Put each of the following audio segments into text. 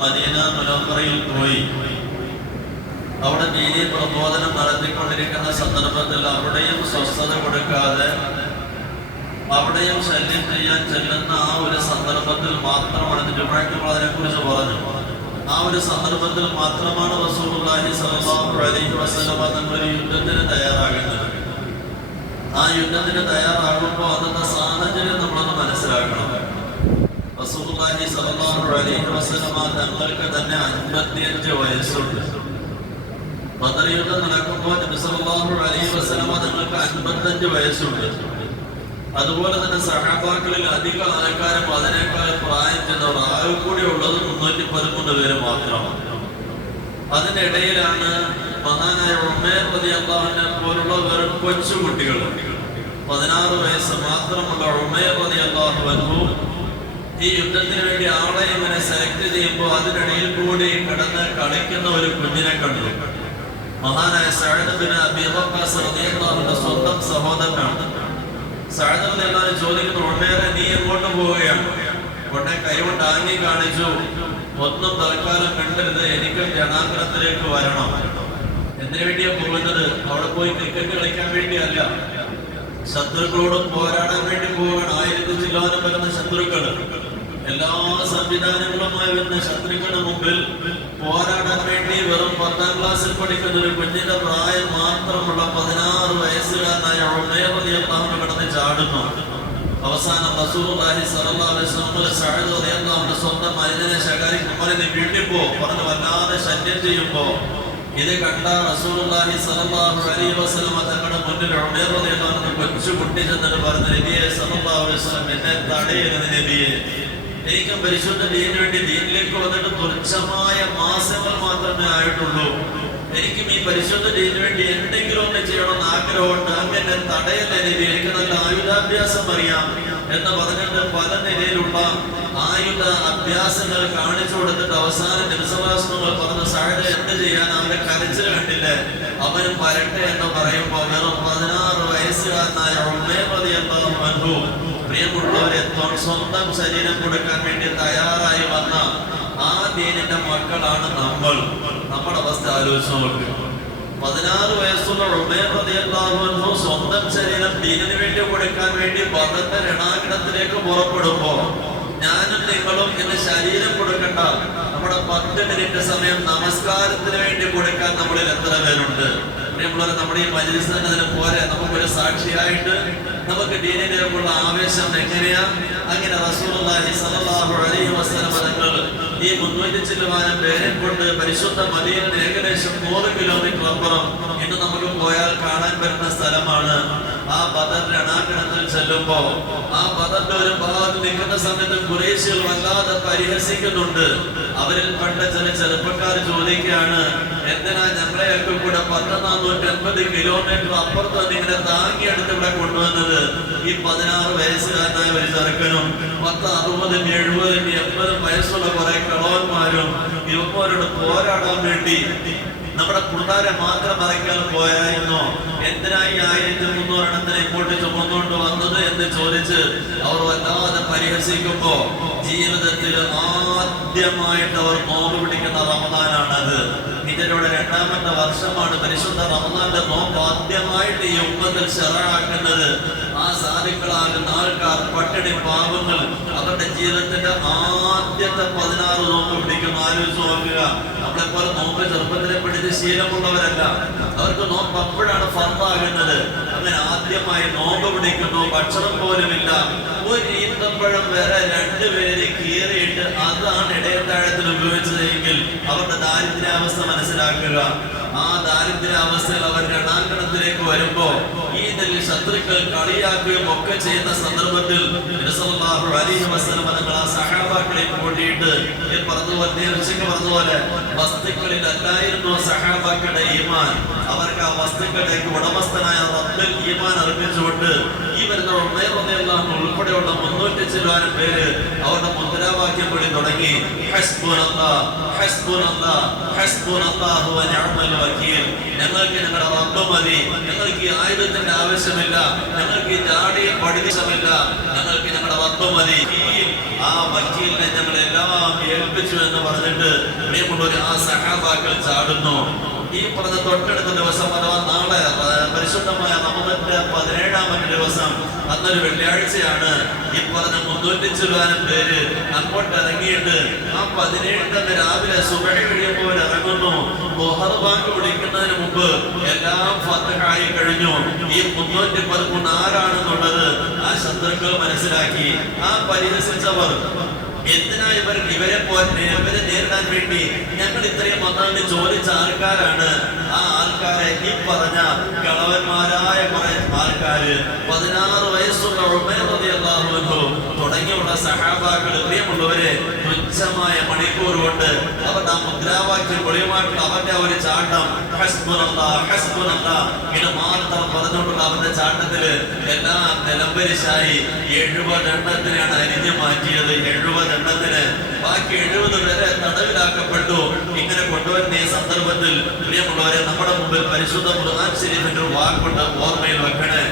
Medina മുനവ്വറയിൽ പോയി അവിടെ ദീനീ പ്രബോധനം നടത്തിക്കൊണ്ടിരിക്കുന്ന സന്ദർഭത്തിൽ അവിടെയും സ്വസ്ഥത കൊടുക്കാതെ അവിടെയും ശല്യം ചെയ്യാൻ ചെല്ലുന്ന ആ ഒരു സന്ദർഭത്തിൽ മാത്രമാണ് അതിനെക്കുറിച്ച് പറഞ്ഞു. ആ ഒരു സന്ദർഭത്തിൽ മാത്രമാണ് റസൂലുള്ളാഹി സ്വല്ലല്ലാഹു അലൈഹി വസല്ലം തങ്ങൾ യുദ്ധത്തിന് തയ്യാറാകുന്നത്. ആ യുദ്ധത്തിന് തയ്യാറാകുമ്പോൾ അന്നത്തെ സാഹചര്യം നമ്മളൊന്ന് മനസ്സിലാക്കണം. റസൂലുള്ളാഹി സ്വല്ലല്ലാഹു അലൈഹി വസല്ലം തങ്ങൾക്ക് തന്നെ 55 വയസ്സുണ്ട്. ബദർ യുദ്ധം നടക്കുമ്പോൾ നബി സല്ലല്ലാഹു അലൈഹി വസല്ലം തങ്ങൾക്ക് 55 വയസ്സുണ്ട്. അതുപോലെ തന്നെ സഹാബാക്കളിൽ അധിക ആൾക്കാരും അതിനേക്കാൾ പ്രായം ചെന്നവർ ആകെ കൂടി ഉള്ളത് 313 പേര് മാത്രമാണ്. അതിനിടയിലാണ് മഹാനായ ഉമൈർ റളിയല്ലാഹു അൻഹു പോലുള്ള വെറും കൊച്ചുകുട്ടികൾ 16 വയസ്സ് മാത്രമുള്ള ഉമൈർ റളിയല്ലാഹു അൻഹു ഈ യുദ്ധത്തിന് വേണ്ടി ആളെ ഇവനെ സെലക്ട് ചെയ്യുമ്പോൾ അതിനിടയിൽ കൂടി കിടന്ന് കളിക്കുന്ന ഒരു കുഞ്ഞിനെ കണ്ടു. മഹാനായ സഅദ് ബിൻ അബീ വഖാസ് റളിയല്ലാഹു അൻഹു സ്വന്തം സഹോദരനാണ്. സഅദ് റളിയല്ലാഹു അൻഹു ചോദിക്കുന്നു, ഉമൈറെ നീ എങ്ങോട്ട് പോവുകയാണ്? ഉടനെ കൈകൊണ്ട് ആംഗ്യം കാണിച്ചു, ഒന്നും തൽക്കാലം കണ്ടരുത്, എനിക്ക് ജനാഗ്രഹത്തിലേക്ക് വരണം. എന്തിനു വേണ്ടിയാ പോകുന്നത്? അവിടെ പോയി ക്രിക്കറ്റ് കളിക്കാൻ വേണ്ടിയല്ല, ശത്രുക്കളോട് പോരാടാൻ വേണ്ടി പോവുകയാണ്. 1000 ചില്ലോനം വരുന്ന ശത്രുക്കൾ, എല്ലാ സംവിധാനങ്ങളുമായി വരുന്ന ശത്രുക്കളുടെ മുമ്പിൽ പോരാടാൻ വേണ്ടി വെറും 10ാം ക്ലാസ്സിൽ പഠിക്കുന്ന ഒരു കുഞ്ഞിന്റെ പ്രായം മാത്രമുള്ള 16 വയസ്സുകാരനായ ഉമൈർ റളിയല്ലാഹു അൻഹു കിടന്ന് ചാടുന്നു. അവസാനം റസൂലുള്ളാഹി സ്വല്ലല്ലാഹു അലൈഹി വസല്ലം സഅദ് റളിയല്ലാഹു അൻഹു സ്വന്തം മരുന്നിനെ ശകാരിക്കുമ്പോൾ നീ വീട്ടിൽ പോ പറഞ്ഞ് വല്ലാതെ ശല്യം ചെയ്യുമ്പോ ഇത് കണ്ട റസൂലുള്ളാഹി സ്വല്ലല്ലാഹു അലൈഹി വസല്ലം തങ്ങളുടെ മുന്നിൽ ഉമൈർ റളിയല്ലാഹു അൻഹു കൊച്ചു കുട്ടി ചെന്നിട്ട് പറഞ്ഞു, നബിയെ സ്വല്ലല്ലാഹു അലൈഹി വസല്ലം എന്നെ തടയരുത് നബിയെ, എനിക്കും പരിശുദ്ധ ദീനിന് വേണ്ടി ദീനിലേക്ക് വന്നിട്ട് തുച്ഛമായ മാസങ്ങൾ മാത്രമേ ആയിട്ടുള്ളൂ, എനിക്കും ഈ പരിശുദ്ധ ദീനിന് വേണ്ടി എന്തെങ്കിലും ഒന്ന് ചെയ്യണമെന്ന് ആഗ്രഹമുണ്ട്, അങ്ങനെ തടയല്ലേ നബി, എനിക്ക് നല്ല ആയുധാഭ്യാസം അറിയാം എന്ന് പറഞ്ഞിട്ട് പല നിലയിലുള്ള ആയുധ അഭ്യാസങ്ങൾ കാണിച്ചു കൊടുത്തിട്ട് അവസാനം ദിവസവാസങ്ങൾ പറഞ്ഞ സഅദ് എന്ത് ചെയ്യാൻ അവന്റെ കരച്ചിൽ കണ്ടില്ലേ, അവനും വരട്ടെ എന്ന് പറയുമ്പോൾ വെറും 16 വയസ്സുകാരനായ ഉമൈർ റളിയല്ലാഹു അൻഹു പ്രിയമുള്ളവരെ സ്വന്തം ശരീരം കൊടുക്കാൻ വേണ്ടി തയ്യാറായി വന്ന ആ ദീനിന്റെ മക്കളാണ് നമ്മൾ. നമ്മുടെ അവസ്ഥ ആലോചിച്ച് നോക്കുക. 16 വയസ്സുള്ള ഉമൈർ റളിയല്ലാഹു അൻഹു സ്വന്തം ശരീരം ദീനിന് വേണ്ടി കൊടുക്കാൻ വേണ്ടി ബദറിന്റെ രണാങ്കണത്തിലേക്ക് പുറപ്പെടുമ്പോ ഞാനും നിങ്ങളും ഇന്ന് ശരീരം കൊടുക്കണ്ട, നമ്മുടെ 10 മിനിറ്റ് സമയം നമസ്കാരത്തിന് വേണ്ടി കൊടുക്കാൻ നമ്മളിൽ എത്ര പേരുണ്ട്? പ്രിയമുള്ളവരെ, നമ്മുടെ ഈ മജ്‌ലിസ് തന്നെ അതിന് പോരെ നമുക്കൊരു സാക്ഷിയായിട്ട് നമുക്ക് ദീനിലേക്കുള്ള ആവേശം എങ്ങനെയാ? അങ്ങനെ റസൂലുള്ളാഹി സ്വല്ലല്ലാഹു അലൈഹി വസല്ലം തങ്ങൾ ഈ 300 ചില്ലുവാനം പേരെ കൊണ്ട് പരിശുദ്ധ മദീനയിൽ ഏകദേശം 100 കിലോമീറ്റർ അപ്പുറം ഇന്ന് നമുക്ക് പോയാൽ കാണാൻ പറ്റുന്ന സ്ഥലമാണ്. ആ ബദർ രണാങ്കണത്തിൽ ചെല്ലുമ്പോ ആ ബദറിന്റെ ഒരു ഭാഗത്ത് നിൽക്കുന്ന സമയത്ത് ഖുറൈശികൾ വല്ലാതെ പരിഹസിക്കുന്നുണ്ട്. അവരിൽ പെട്ട ചില ചെറുപ്പക്കാർ ചോദിക്കുകയാണ്, എന്തിനാ ഞങ്ങളെയൊക്കെ കൂടെ 450 കിലോമീറ്റർ അപ്പുറത്ത് ഇങ്ങനെ താങ്ങിയെടുത്ത് ഇവിടെ കൊണ്ടുവന്നത്? ഈ 16 വയസ്സുകാരനായ ഒരു ചെറുക്കനും 10, 60, 70, 80 വയസ്സുള്ള കുറെ കളവന്മാരും ഇവന്മാരോട് പോരാടാൻ വേണ്ടി നമ്മുടെ കൂട്ടാരെ മാത്രം മറയ്ക്കാൻ പോയായിരുന്നോ? എന്തിനായി 1300 എണ്ണത്തിനെ ഇങ്ങോട്ട് ചുമന്നുകൊണ്ട് വന്നത് എന്ന് ചോദിച്ച് അവർ വല്ലാതെ പരിഹസിക്കുമ്പോ ജീവിതത്തിൽ ആദ്യമായിട്ട് അവർ നോമ്പ് പിടിക്കുന്ന റമദാനാണത്. ഇതിലൂടെ 2ാമത്തെ വർഷമാണ് പരിശുദ്ധ റമദാന്റെ നോമ്പ് ആദ്യമായിട്ട് ഈ ഉമ്മത്തിൽ ശറഅാക്കുന്നത്. ആ സാധുക്കളാകുന്ന ആൾക്കാർ, പട്ടിണി പാവങ്ങൾ, അവരുടെ ജീവിതത്തിന്റെ ആദ്യത്തെ 16 നോമ്പ് പിടിക്കും. ആലോചിച്ച് നോക്കുക. നമ്മളെ പോലെ നോമ്പ് ചെറുപ്പത്തിലെ പിടിച്ച് ശീലമുള്ളവരല്ല, അവർക്ക് നോമ്പ് അപ്പോഴാണ് ഫർദാകുന്നത്. അങ്ങനെ ആദ്യമായി നോമ്പ് പിടിക്കുന്നു, ഭക്ഷണം പോലുമില്ല, ഒരു ഈന്തപ്പഴം വരെ 2 പേര് കീറിയിട്ട് അതാണ് ഇടയത്താഴത്തിൽ ഉപയോഗിച്ചതെങ്കിൽ അവരുടെ ദാരിദ്ര്യാവസ്ഥ മനസ്സിലാക്കുക. ആ ദാരിദ്ര്യാവസ്ഥയിൽ അവർ രണാങ്കണത്തിലേക്ക് വരുമ്പോ ഈ ശത്രുക്കൾ കളിയാക്കുകയും ഒക്കെ ചെയ്യുന്ന സന്ദർഭത്തിൽ റസൂലുള്ളാഹി അലൈഹി വസല്ലം തങ്ങൾ ആ സഹാബാക്കളെ കൂട്ടിയിട്ട് പറഞ്ഞതുപോലെ വസ്തുക്കളിൽ അല്ലായിരുന്നു സഹാബാക്കളുടെ ഈമാൻ. അവർക്ക് ആ വസ്തുക്കളിലേക്ക് ഉടമസ്ഥനായ റബ്ബിൽ ഈമാൻ അർപ്പിച്ചുകൊണ്ട് ഈ വരുന്ന ഉമൈർ റളിയല്ലാഹു അൻഹു ഉൾപ്പെടെയുള്ള 300 ചില്ലുവാനം പേര് അവരുടെ മുദ്രാവാക്യം വിളി തുടങ്ങി, ഹസ്ബുനല്ലാഹ് ഹസ്ബുനല്ലാഹ് ഹസ്ബുനല്ലാഹു വ നിഅമൽ വകീൽ. ഞങ്ങൾക്ക് ഞങ്ങളുടെ റബ്ബ് മതി, ഞങ്ങൾക്ക് ഈ ആയുധത്തിന്റെ ആവശ്യമില്ല, ഞങ്ങൾക്ക് ഈ ജാടിയിൽ പഠിപ്പിച്ചമില്ല, ഞങ്ങൾക്ക് ഞങ്ങളുടെ റബ്ബ് മതി. ആ വക്കീലിനെ ഞങ്ങളെല്ലാം ഏൽപ്പിച്ചു എന്ന് പറഞ്ഞിട്ട് പ്രിയമുള്ളവർ ആ സഹാബാക്കൾ ചാടുന്നു. ഈ പറഞ്ഞ തൊട്ടടുത്ത ദിവസം അഥവാ നാളെ പരിശുദ്ധമായ റമദാനിന്റെ 17ാമത്തെ ദിവസം, അന്നൊരു വെള്ളിയാഴ്ചയാണ്. ഈ പറഞ്ഞ 300 ചില്ലാനം പേര് അങ്ങോട്ട് ഇറങ്ങിയിട്ട് ആ 17 രാവിലെ സുബഹി കഴിയുമ്പോൾ ഇറങ്ങുന്നു. ളുഹർ ബാങ്ക് വിളിക്കുന്നതിന് മുമ്പ് എല്ലാം ഫത്ഹായി കഴിഞ്ഞു. ഈ 313 ആരാണെന്നുള്ളത് ആ ശത്രുക്കൾ മനസ്സിലാക്കി. ആ പരിഹസിച്ചവർ എന്തിനാ ഇവരെ നേരിടാൻ വേണ്ടി ഞങ്ങൾ ഇത്രയും വന്നാണ്ട് ചോദിച്ച ആൾക്കാരാണ്. ആ ആൾക്കാരെ ഈ പറഞ്ഞ കളവന്മാരായ കുറെ ആൾക്കാര് 16 വയസ്സുള്ള ഉമർ റളിയല്ലാഹു അൻഹു തുടങ്ങിയുള്ള സഹാബാക്കൾ, പ്രിയമുള്ളവരെ, തുച്ഛമായ മണിക്കൂർ കൊണ്ട് അവരുടെ ആ മുദ്രാവാക്യം പൊളിയുമായിട്ടുള്ള അവരുടെ ഒരു ചാട്ടം ഹസ്ബുനല്ലാഹ് ഹസ്ബുനല്ലാഹ് ഇത് മാത്രം പറഞ്ഞുകൊണ്ടുള്ള അവരുടെ ചാട്ടത്തില് എല്ലാം നിലംപരിശായി 70 എണ്ണത്തിനാണ് അരിഞ്ഞു മാറ്റിയത്. 70 എണ്ണത്തിന് ബാക്കി 70 പേരെ തടവിലാക്കപ്പെട്ടു. ഇങ്ങനെ കൊണ്ടുവരുന്ന ഈ സന്ദർഭത്തിൽ പ്രിയമുള്ളവരെ, നമ്മുടെ മുമ്പിൽ പരിശുദ്ധ ഖുർആൻ ശരീഫിന്റെ ഒരു വാക്കുണ്ട്, ഓർമ്മയിൽ വെക്കണേ.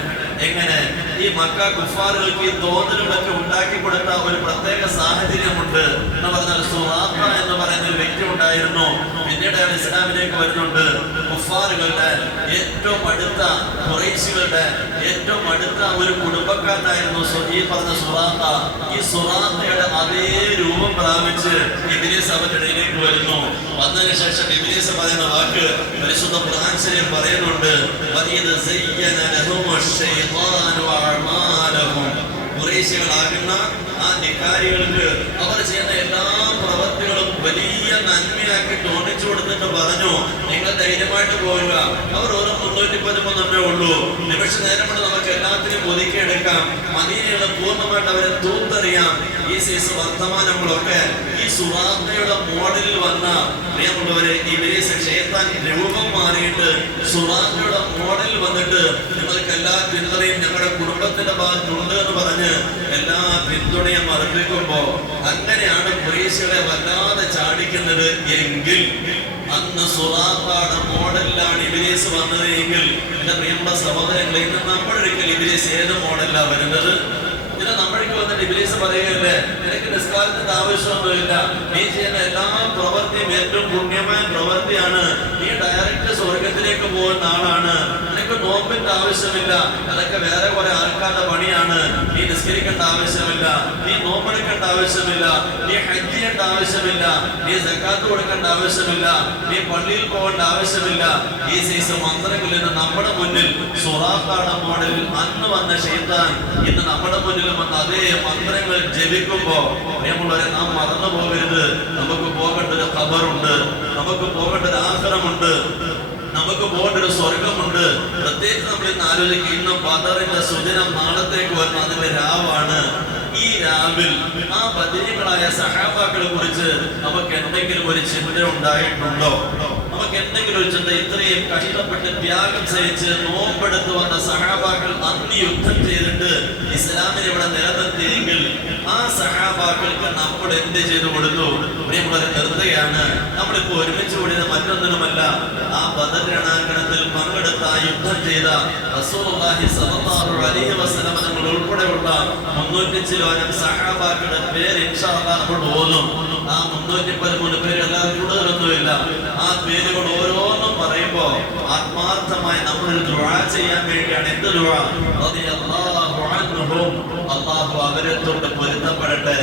എങ്ങനെ ഈ മക്ക കുഫാറുകൾക്ക് ഈ തോന്നലുകളൊക്കെ ഉണ്ടാക്കി കൊടുത്ത ഒരു പ്രത്യേക സാഹചര്യമുണ്ട് എന്ന് പറഞ്ഞാൽ, സുറാഖ എന്ന് പറയുന്ന ഒരു വ്യക്തി ഉണ്ടായിരുന്നു. പിന്നീട് അയാൾ ഇസ്ലാമിലേക്ക് വരുന്നുണ്ട്. കുഫാറുകളുടെ ഏറ്റവും അടുത്ത, ഖുറൈശികളുടെ ഏറ്റവും അടുത്ത ഒരു കുടുംബക്കാരനായിരുന്നു ഈ പറഞ്ഞ സുറാഖ. ഈ സുറാഖയുടെ അതേ രൂപം പ്രാപിച്ച് ഇബ്ലീസ് അവരുടെ ഇടയിലേക്ക് വരുന്നു. വന്നതിന് ശേഷം ഇബ്ലീസ് പറയുന്ന വാക്ക് പരിശുദ്ധ ഖുർആൻ ശരീഫ് പറയുന്നുണ്ട്, വഇദ് സയ്യന ലഹുമുശ് ശൈത്താനു അഅമാലഹും. ഖുറൈശികളാകുന്ന ആ ധിക്കാരികൾക്ക് അവർ ചെയ്യുന്ന എല്ലാ പ്രവൃത്തികളും വലിയ നന്മയാക്കി തോന്നിച്ചു കൊടുത്തിട്ട് പറഞ്ഞു, നിങ്ങൾ ധൈര്യമായിട്ട് പോവുക. അവർ ഓരോ 313 ഉള്ളൂ. നിമിഷ നേരം കൊണ്ട് നമുക്ക് എല്ലാത്തിനും ഒതുക്കിയെടുക്കാം. മദീനയുടെ പൂർണ്ണമായിട്ട് അവരെ തൂത്തെറിയാം. ഈ സീസ് വർത്തമാനങ്ങളൊക്കെ ഈ സുറാഖയുടെ മോഡലിൽ വന്ന, പ്രിയമുള്ളവരെ, ഇബ്ലീസ് ശൈത്താൻ രൂപം മാറിയിട്ട് സുറാഖയുടെ മോഡലിൽ വന്നിട്ട് നിങ്ങൾക്ക് എല്ലാ പിന്തുണയും ഞങ്ങളുടെ കുടുംബത്തിന്റെ ഭാഗത്തുണ്ട് എന്ന് പറഞ്ഞ് എല്ലാ പിന്തുണയും അർപ്പിക്കുമ്പോ അങ്ങനെയാണ് ഖുറൈശികളെ വല്ലാതെ ചാടിക്കുന്നത് എങ്കിൽ, അന്ന് സുറാഖയുടെ മോഡലിലാണ് ഇബ്ലീസ് വന്നത് എങ്കിൽ, എന്റെ പ്രിയമുള്ള സഹോദരങ്ങളെ, ഇന്ന് നമ്മളൊരിക്കൽ ഇബ്ലീസ് ഏത് മോഡലിലാണ് വരുന്നത്? ഇതിന് നമ്മൾക്ക് വന്നിട്ട് ഇബ്ലീസ് പറയുകയല്ലേ, നിനക്ക് നിസ്കാരത്തിന്റെ ആവശ്യമൊന്നുമില്ല, നീ ചെയ്യുന്ന എല്ലാ പ്രവൃത്തിയും ഏറ്റവും പുണ്യമായ പ്രവൃത്തിയാണ്, നീ ഡയറക്റ്റ് സ്വർഗത്തിലേക്ക് പോകുന്ന ആളാണ്, നിനക്ക് നോമ്പിന്റെ ആവശ്യമില്ല, അതൊക്കെ വേറെ കുറെ ആൾക്കാരുടെ പണിയാണ്, നീ നിസ്കരിക്കേണ്ട ആവശ്യമില്ല, നീ നോമ്പെടുക്കേണ്ട ആവശ്യമില്ല, നീ ഹജ്ജ് ചെയ്യേണ്ട ആവശ്യമില്ല, നീ സക്കാത്ത് കൊടുക്കേണ്ട ആവശ്യമില്ല, നീ പള്ളിയിൽ പോകേണ്ട ആവശ്യമില്ല. ഈ സീസ് മന്ത്രങ്ങളിൽ നിന്ന് നമ്മുടെ മുന്നിൽ സുറാഖയുടെ മോഡലിൽ അന്ന് വന്ന ശൈത്താൻ ഇന്ന് നമ്മുടെ മുന്നിൽ വന്ന അതേ മന്ത്രങ്ങൾ ജപിക്കുമ്പോ, പ്രിയമുള്ളവരെ, നാം മറന്നു പോകരുത്. നമുക്ക് പോകേണ്ട ഒരു ഖബറുണ്ട്, നമുക്ക് പോകേണ്ട ഒരു ആഖിറമുണ്ട്, നമുക്ക് പോകേണ്ട ഒരു സ്വർഗമുണ്ട്. പ്രത്യേകിച്ച് നമ്മൾ ഇന്ന് ആലോചിക്കും, ഇന്ന് ബദറിന്റെ സുദിനം നാളത്തേക്ക് വരുന്ന അതിന്റെ രാവാണ്. ഈ രാവിൽ ആ ബദരീകളായ സഹാബാക്കളെ കുറിച്ച് നമുക്ക് എന്തെങ്കിലും ഒരു ചിന്ത ഉണ്ടായിട്ടുണ്ടോ? നമുക്ക് എന്തെങ്കിലും ഒരു ചിന്ത? ഇത്രയും കഷ്ടപ്പെട്ട് ത്യാഗം സഹിച്ച് നോമ്പെടുത്ത് വന്ന സഹാബാക്കൾ അന്ന് യുദ്ധം ചെയ്തിട്ട് ഇസ്ലാമിനെ ഇവിടെ നിലനിർത്തിയെങ്കിൽ ആ സഹാബാക്കൾക്ക് നമ്മൾ എന്ത് ചെയ്തു കൊടുത്തു? പ്രിയമുള്ളവരെ, നിർത്തുകയാണ്. നമ്മളിപ്പോ ഒരുമിച്ച് കൂടിയത് മറ്റൊന്നിനുമല്ല, ആ ബദർ രണാങ്കണത്തിൽ പങ്കെടുത്ത യുദ്ധം ചെയ്ത റസൂലുള്ളാഹി സ്വല്ലല്ലാഹു അലൈഹി വസല്ലം നമ്മൾ ഉൾപ്പെടെയുള്ള 300 ചില്ലോനം സഹാബാക്കളുടെ പേര് ഇൻഷാ അല്ലാഹ് നമ്മൾ ഓതും. ആ 313 പേര് എല്ലാവരും കൂടുതലൊന്നുമില്ല. ആ പേരുകൾ ഓരോന്നും പറയുമ്പോ ആത്മാർത്ഥമായി നമ്മളൊരു ദുആ ചെയ്യാൻ വേണ്ടിയാണ്. എന്ത് ദുആ? റളിയല്ലാഹു അൻഹും, അല്ലാഹു അവരെ തൊട്ട് പൊരുത്തപ്പെടട്ടെ.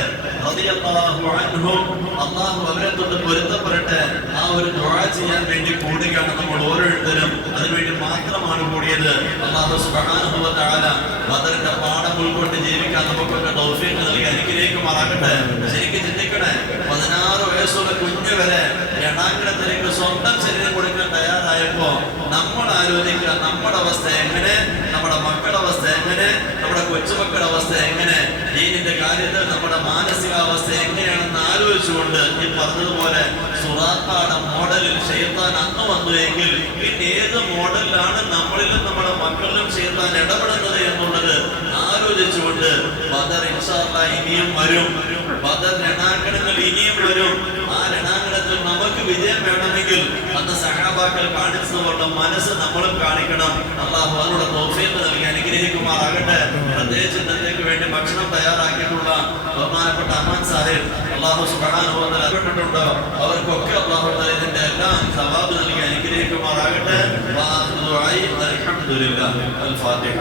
റളിയല്ലാഹു അൻഹും, അല്ലാഹു അവരെ തൊട്ട് പൊരുത്തപ്പെടട്ടെ. ആ ഒരു ദുആ ചെയ്യാൻ വേണ്ടി കൂടുകയാണ് നമ്മൾ ഓരോരുത്തരും. അതിനുവേണ്ടി മാത്രമാണ് കൂടിയത്. അല്ലാഹു സുബ്ഹാനഹു വ തആല ബദറിന്റെ പാഠം ഉൾക്കൊണ്ട് ജീവിക്കാൻ നമുക്കൊക്കെ തൗഫീഖ് നൽകി അനുഗ്രഹിക്കുമാറാകട്ടെ. ശരിക്കും ചിന്തിക്കണേ, 16 വയസ്സുള്ള കുഞ്ഞ് വരെ രണാങ്കണത്തിലേക്ക് സ്വന്തം ശരീരം കൊടുക്കാൻ തയ്യാറായപ്പോ നമ്മൾ ആലോചിക്കുക, നമ്മുടെ അവസ്ഥ എങ്ങനെ, നമ്മുടെ മക്കളുടെ അവസ്ഥ എങ്ങനെ, നമ്മുടെ കൊച്ചുമക്കളുടെ അവസ്ഥ എങ്ങനെ, ദീനിന്റെ കാര്യത്തിൽ നമ്മുടെ മാനസികാവസ്ഥ എങ്ങനെയാണെന്ന് ആലോചിച്ചുകൊണ്ട് ഈ പറഞ്ഞതുപോലെ സുറാഖയുടെ മോഡലിൽ ശൈത്താൻ അന്ന് വന്നു എങ്കിൽ പിന്നെ ഏത് മോഡലിലാണ് നമ്മളിലും നമ്മുടെ മക്കളിലും ശൈത്താൻ ഇടപെടുന്നത് എന്നുള്ളത് ആലോചിച്ചുകൊണ്ട് ബദർ ഇൻഷാ അല്ലാഹ് ഇനിയും വരും. ബദർ രണാങ്കണങ്ങൾ ഇനിയും വരും. ആ രണാങ്കണത്തിൽ നമുക്ക് വിജയം വേണമെങ്കിൽ അന്ന് സഹാബാക്കൾ കാണിച്ചതുകൊണ്ട് മനസ്സ് നമ്മളും കാണിക്കണം. അള്ളാഹു അതിനുള്ള തൗഫീഖ് നൽകി അനുഗ്രഹിക്കുമാറാകട്ടെ. പ്രത്യേകിച്ച് ഇന്നത്തേക്ക് വേണ്ടി ഭക്ഷണം തയ്യാറാക്കിയിട്ടുള്ള ബഹുമാനപ്പെട്ട അഹ്മദ് സാഹിബ്, അള്ളാഹു സുബ്ഹാനഹു വ തആല ഇഷ്ടപ്പെട്ടിട്ടുണ്ടോ അവർക്കൊക്കെ അള്ളാഹു ഇതിന്റെ എല്ലാം സവാബ് നൽകി അനുഗ്രഹിക്കുമാറാകട്ടെ. അൽഹംദുലില്ലാഹ്. അൽ ഫാത്തിഹ.